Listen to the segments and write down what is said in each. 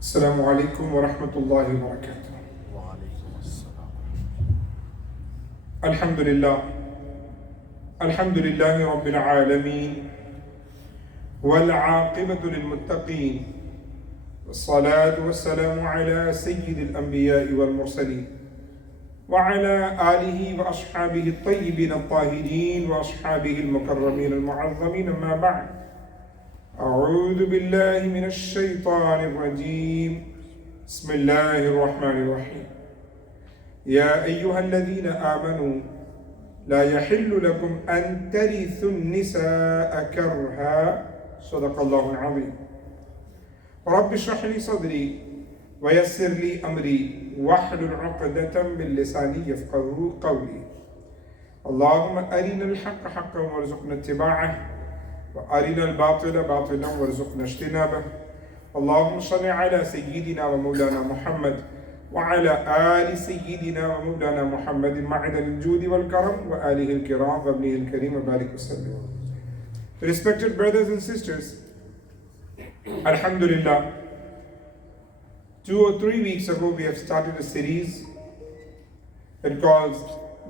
السلام عليكم ورحمة الله وبركاته. وعليكم السلام. الحمد لله رب العالمين والعاقبة للمتقين والصلاة والسلام على سيد الأنبياء والمرسلين وعلى آله وأصحابه الطيبين الطاهرين وأصحابه المكرمين المعظمين. أما بعد، أعوذ بالله من الشيطان الرجيم. بسم الله الرحمن الرحيم. يا أيها الذين آمنوا لا يحل لكم أن ترثوا النساء كرها. صدق الله العظيم. رب اشرح لي صدري ويسر لي أمري واحلل عقدة من لساني يفقهوا قولي. اللهم أرنا الحق حقا وارزقنا اتباعه وأرنا الباطل باطلا وارزقنا اجتنابه. اللهم صل على سيدنا ومولانا محمد وعلى آل سيدنا ومولانا محمد معدن الجود والكرم وآله الكرام وابنه الكريم وبارك وسلم. Respected brothers and sisters, Alhamdulillah, 2 or 3 weeks ago we have started a series that calls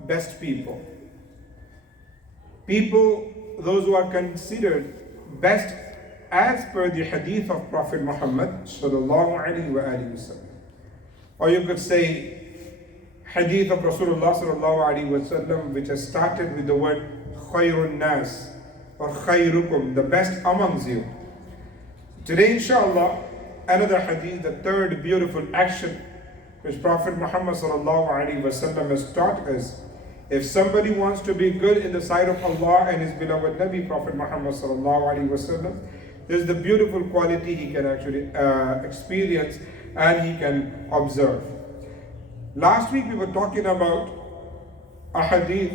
Best People. People, those who are considered best as per the hadith of Prophet Muhammad sallallahu alaihi wasallam. Or you could say hadith of Rasulullah sallallahu alaihi wasallam, which has started with the word khayrun nas or khayrukum, the best amongst you. Today, inshallah, another hadith, the third beautiful action which Prophet Muhammad sallallahu alaihi wasallam has taught us. If somebody wants to be good in the sight of Allah and His beloved Nabi Prophet Muhammad sallallahu alaihi wasallam, there's the beautiful quality he can actually experience and he can observe. Last week we were talking about a hadith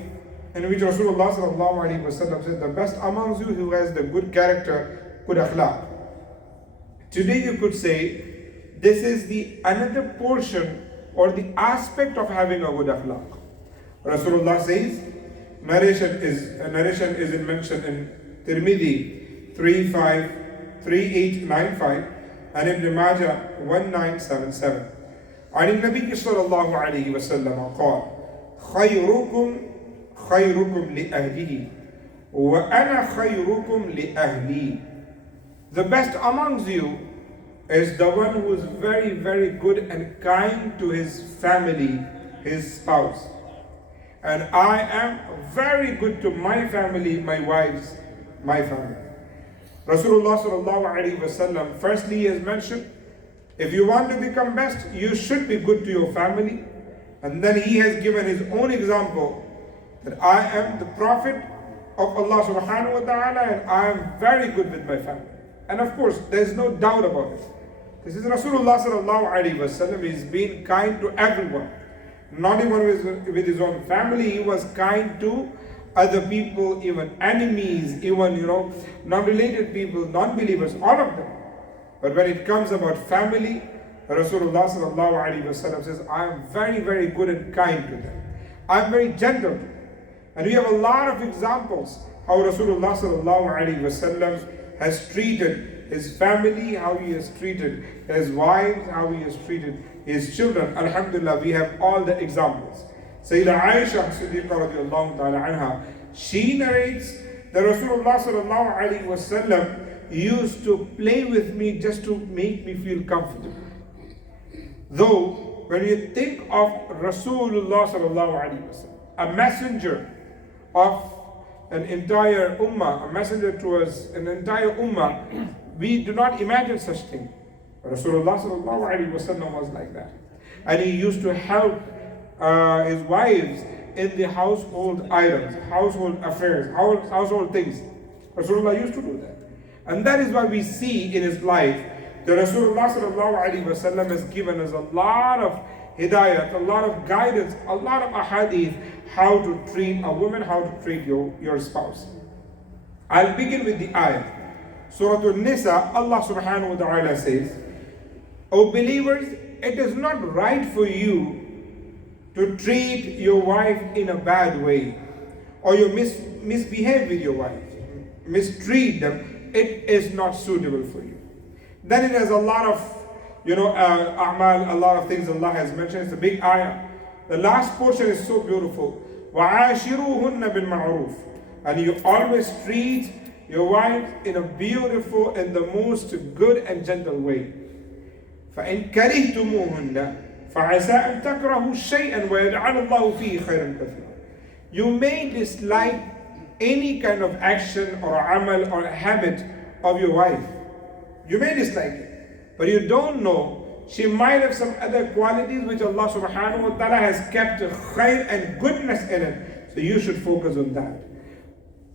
in which Rasulullah sallallahu alaihi wasallam said, "The best amongst you who has the good character, good akhlaq." Today you could say this is the another portion or the aspect of having a good akhlaq. Rasulullah says, narration is mentioned in Tirmidhi 3895 and Ibn Majah 1977. عن النبي صلى الله عليه وسلم قال: خيركم لأهله وأنا خيركم لأهلي. The best amongst you is the one who is very, very good and kind to his family, his spouse. And I am very good to my family, my wives, my family. Rasulullah sallallahu alaihi wasallam firstly has mentioned, if you want to become best, you should be good to your family. And then he has given his own example that I am the prophet of Allah subhanahu wa ta'ala and I am very good with my family. And of course, there's no doubt about it. This is Rasulullah sallallahu alaihi wasallam. He's been kind to everyone. Not even with his own family, he was kind to other people, even enemies, even non-related people, non-believers, all of them. But when it comes about family, Rasulullah sallallahu alaihi wasallam says, I am very, very good and kind to them. I am very gentle to them. And we have a lot of examples how Rasulullah sallallahu alaihi wasallam has treated his family, how he has treated his wives, how he has treated his children. Alhamdulillah, we have all the examples. Sayyidah Aisha Siddiqa radiallahu ta'ala anha, she narrates that Rasulullah sallallahu alaihi wasallam used to play with me just to make me feel comfortable. Though, when you think of Rasulullah sallallahu alaihi wasallam, a messenger of an entire ummah, a messenger towards an entire ummah, we do not imagine such thing. Rasulullah sallallahu alaihi wasallam was like that. And he used to help his wives in the household items, household affairs, household things. Rasulullah used to do that. And that is why we see in his life that Rasulullah sallallahu alaihi wasallam has given us a lot of hidayat, a lot of guidance, a lot of ahadith, how to treat a woman, how to treat your spouse. I'll begin with the ayah. Surah An-Nisa, Allah subhanahu wa ta'ala says, O believers, it is not right for you to treat your wife in a bad way, or you misbehave with your wife, mistreat them. It is not suitable for you. Then it has a lot of a'mal, a lot of things Allah has mentioned. It's a big ayah. The last portion is so beautiful. وَعَاشِرُوهُنَّ بِالْمَعْرُوفِ. And you always treat your wife in a beautiful and the most good and gentle way. فَإِنْ كَرِهْتُمُوهُنَّ فَعَسَىٰ أَن تَكْرَهُوا شَيْئًا وَيَجْعَلَ اللَّهُ فِيهِ خَيْرًا كَثِيرًا. You may dislike any kind of action or amal or habit of your wife. You may dislike it, but you don't know, she might have some other qualities which Allah subhanahu wa ta'ala has kept khair and goodness in it. So you should focus on that.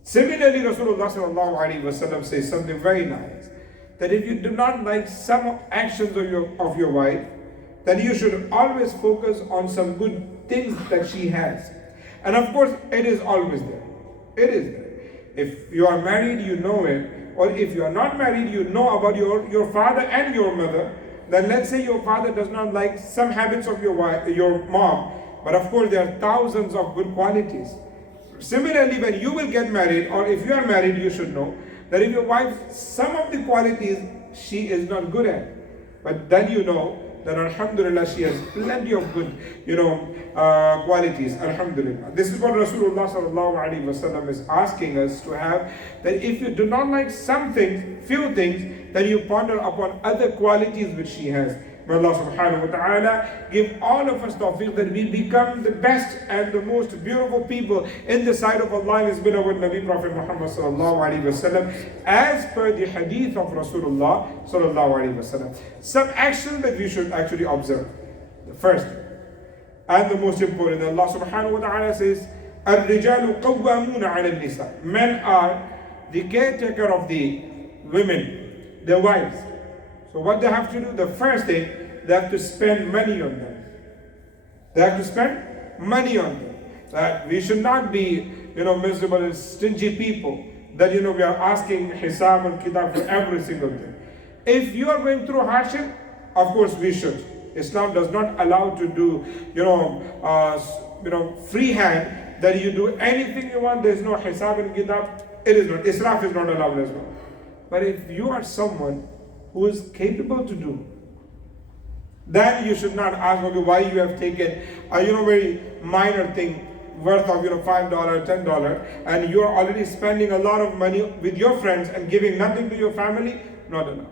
Similarly, Rasulullah sallallahu alaihi wasallam says something very nice, that if you do not like some actions of your wife, then you should always focus on some good things that she has. And of course, it is always there. It is there. If you are married, you know it. Or if you are not married, you know about your father and your mother. Then let's say your father does not like some habits of your wife, your mom. But of course, there are thousands of good qualities. Similarly, when you will get married, or if you are married, you should know that if your wife, some of the qualities she is not good at. But then you know that alhamdulillah, she has plenty of good, qualities. Alhamdulillah. This is what Rasulullah sallallahu alaihi wasallam is asking us to have, that if you do not like some things, few things, then you ponder upon other qualities which she has. May Allah subhanahu wa ta'ala give all of us tawfiq that we become the best and the most beautiful people in the sight of Allah and His beloved Nabi Prophet Muhammad sallallahu alaihi wasallam, as per the hadith of Rasulullah sallallahu alaihi wasallam. Some actions that we should actually observe. The first and the most important, Allah subhanahu wa ta'ala says, الرجال قوامون على النساء. Men are the caretaker of the women, their wives. So what they have to do, the first thing, they have to spend money on them. They have to spend money on them. That we should not be, miserable and stingy people. That, we are asking hisab and kitab for every single thing. If you are going through hardship, of course we should. Islam does not allow to do, free hand, that you do anything you want. There is no hisab and kitab. It is not. Israf is not allowed as well. But if you are someone who is capable to do, then you should not ask, okay, why you have taken a very minor thing worth of $5, $10, and you are already spending a lot of money with your friends and giving nothing to your family. Not enough.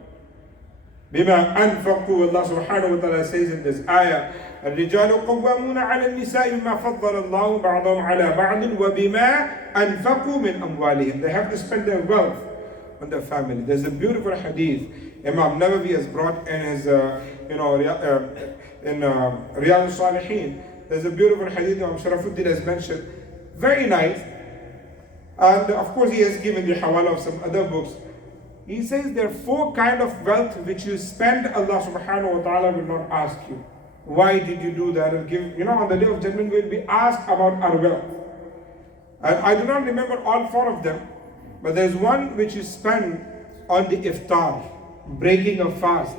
بما أنفقوا, Allah subhanahu wa ta'ala says in this ayah, الرجال قوامون على النساء بما فضل الله بعضهم على بعض وبما أنفقوا من أموالهم. They have to spend their wealth on their family. There's a beautiful hadith Imam Nawawi has brought in his, in Riyadh al-Salihin. There's a beautiful hadith Imam Sharafuddin has mentioned. Very nice. And of course he has given the hawala of some other books. He says there are 4 kinds of wealth which you spend, Allah subhanahu wa ta'ala will not ask you. Why did you do that? And give, on the day of judgment we'll be asked about our wealth. And I do not remember all 4 of them. But there's one which you spend on the iftar, breaking a fast.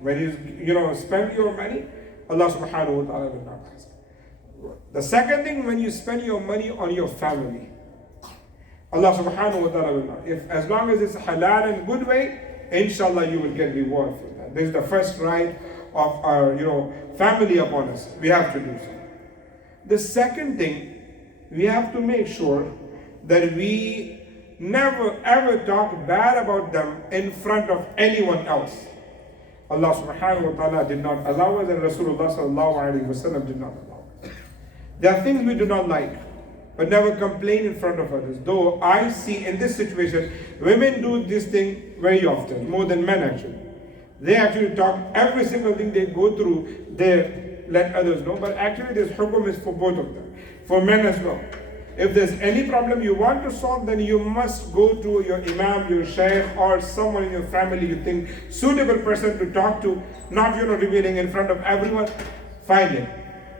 When you spend your money, Allah subhanahu wa ta'ala will not ask. The second thing, when you spend your money on your family, Allah subhanahu wa ta'ala will not. If as long as it's halal and good way, inshallah you will get reward for that. This is the first right of our family upon us. We have to do so. The second thing, we have to make sure that we never ever talk bad about them in front of anyone else. Allah subhanahu wa ta'ala did not allow us, and Rasulullah sallallahu alaihi wasallam did not allow us. There are things we do not like, but never complain in front of others. Though I see in this situation, women do this thing very often, more than men actually. They actually talk every single thing they go through, they let others know. But actually this hukum is for both of them, for men as well. If there's any problem you want to solve, then you must go to your imam, your shaykh, or someone in your family you think suitable person to talk to, not revealing in front of everyone. Find it.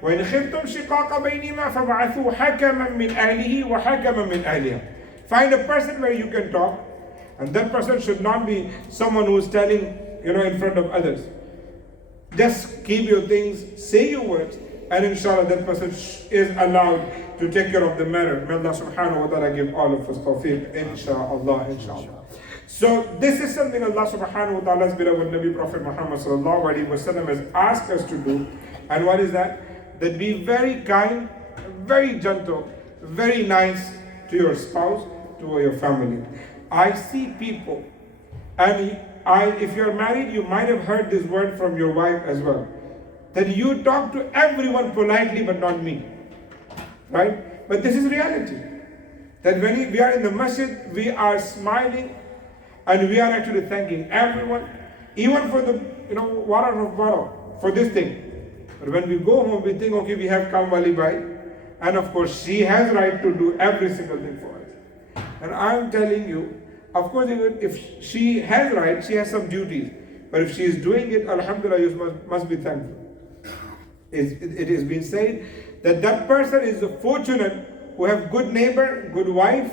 وَإِنْ خِفْتُمْ شِقَاقَ بَيْنِهِمَا فَابْعَثُوا حَكَمًا مِنْ أَهْلِهِ وَحَكَمًا مِنْ أَهْلِهَا. Find a person where you can talk, and that person should not be someone who is telling, in front of others. Just keep your things, say your words, and inshallah that person is allowed to take care of the matter. May Allah subhanahu wa ta'ala give all of us tawfiq, inshallah, inshallah. So this is something Allah subhanahu wa ta'ala's beloved Nabi Prophet Muhammad sallallahu alaihi wasallam has asked us to do. And what is that? That be very kind, very gentle, very nice to your spouse, to your family. I see people, and if you're married, you might have heard this word from your wife as well, that you talk to everyone politely but not me. Right? But this is reality. That when we are in the masjid, we are smiling and we are actually thanking everyone, even for the water of bottle, for this thing. But when we go home, we think, okay, we have Kam Wali Bai, and of course she has right to do every single thing for us. And I'm telling you, of course, even if she has right, she has some duties. But if she is doing it, alhamdulillah, you must be thankful. It is been said that that person is fortunate who have good neighbor, good wife,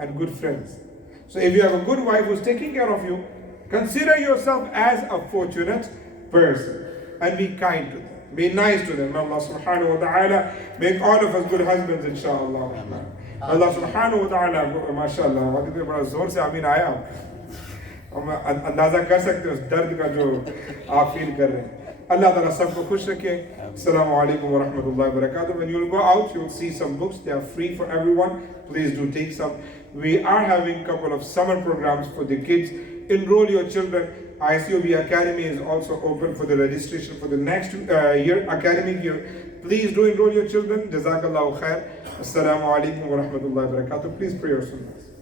and good friends. So if you have a good wife who's taking care of you, consider yourself as a fortunate person and be kind to them. Be nice to them. Allah subhanahu wa ta'ala make all of us good husbands, inshallah. Allah subhanahu wa ta'ala, mashallah, बड़ा जोर से आमीन आया, हम अंदाजा कर सकते हैं उस दर्द का जो आप फील कर रहे हैं. Allah Ta'ala सबको खुश रखे. Assalamu alaikum wa rahmatullahi wa barakatuh. When you'll go out, you'll see some books. They are free for everyone. Please do take some. We are having a couple of summer programs for the kids. Enroll your children. ICOB Academy is also open for the registration for the next academic year. Please do enroll your children. Jazakallahu khair. Assalamu alaikum wa rahmatullahi wa barakatuh. Please pray your sunnahs.